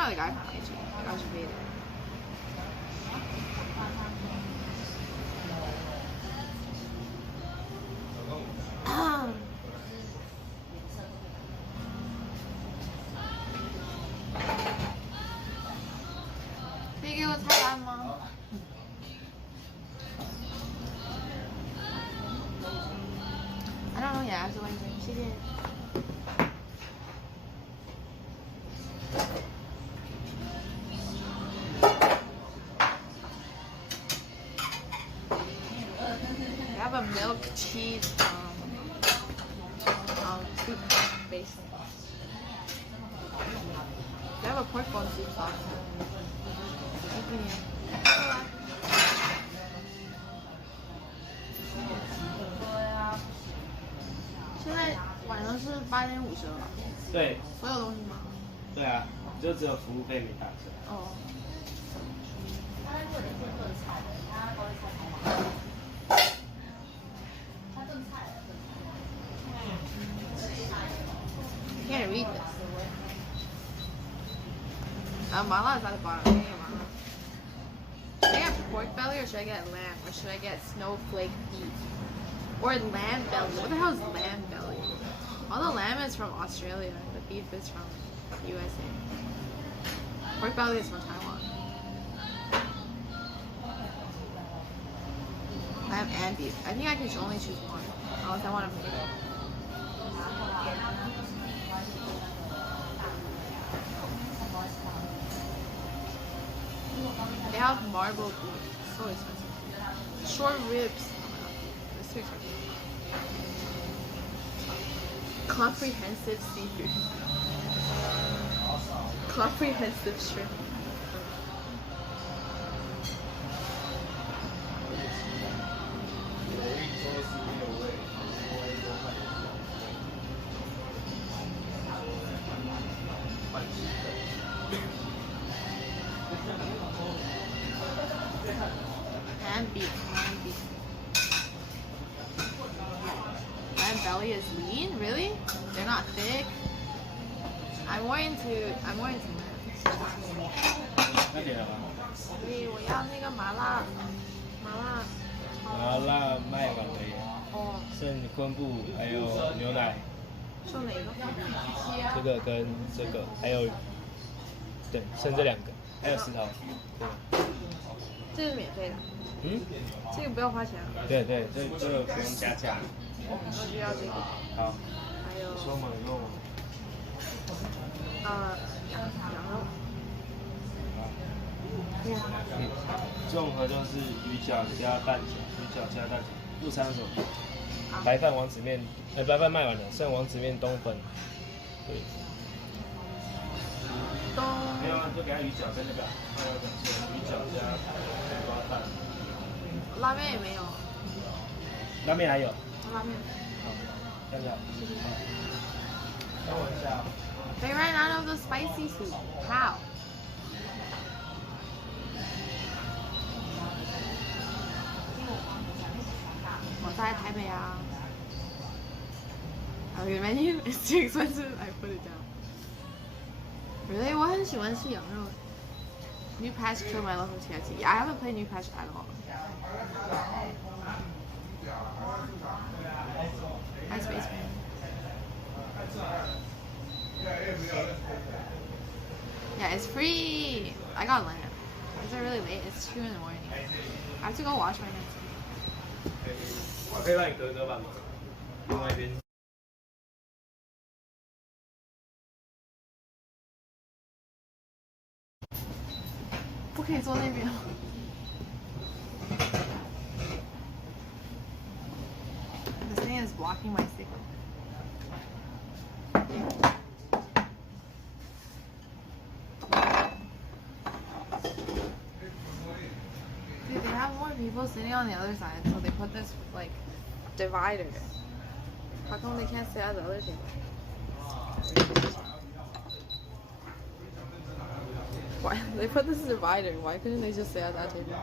know the guy from IG. Like, I should be there.可以给我菜单吗？I don't know yet. I have to wait. 谢谢。I have a milk cheese soup base. I have a pork bone soup sauce. 现在晚上是8:50了吧？对。所有东西吗？对啊，就只有服务费没打折。哦。I can't read this. Mala is at the bottom. Should I get pork belly or should I get lamb? Or should I get snowflake beef? Or lamb belly? What the hell is lamb belly? All the lamb is from Australia. The beef is from USA. Pork belly is from Taiwan. Lamb and beef. I think I can only choose one. Unless I want to pick. They have marble beef. So expensive. Short ribs. Oh my god. That's too expensive. Comprehensive seafood. Comprehensive shrimp. And beef. Lamb belly is lean? Really? They're not thick? I'm more into lamb. 那点了吗？对，我要那个麻辣麻辣卖完了耶。哦。剩昆布还有牛奶。剩哪个？这个跟这个还有，对，剩这2个，还有石头。对。这个是免费的。嗯。这个不要花钱啊。对，这个不用加价。我需要这个。好。还有。说嘛，你问我。羊肉。综合就是鱼饺加蛋饺，入餐什么？白饭王子面，白饭卖完了，剩王子面冬粉。对。没有啊，就给他鱼饺跟那个，鱼饺加苦瓜蛋。拉面也没有。拉面还有。拉面。好，这样。谢谢。等我一下。They ran out of the spicy soup. How? I'm在台北啊。Your menu is too expensive. I put it down. Really? 我很喜欢吃羊肉。New patch killed my love for TFT. Yeah, I haven't played New patch at all. Hi, Spaceman. Yeah, it's free. I got lamb. Is it really late? It's 2 in the morning. I have to go wash my hands. 我可以帮你隔板吗？另外一边。不可以坐那边吗？ This thing is blocking my signal. Dude, they have more people sitting on the other side, so they put this like divider. How come they can't sit at the other table? Why they put this divider? Why couldn't they just sit at that table?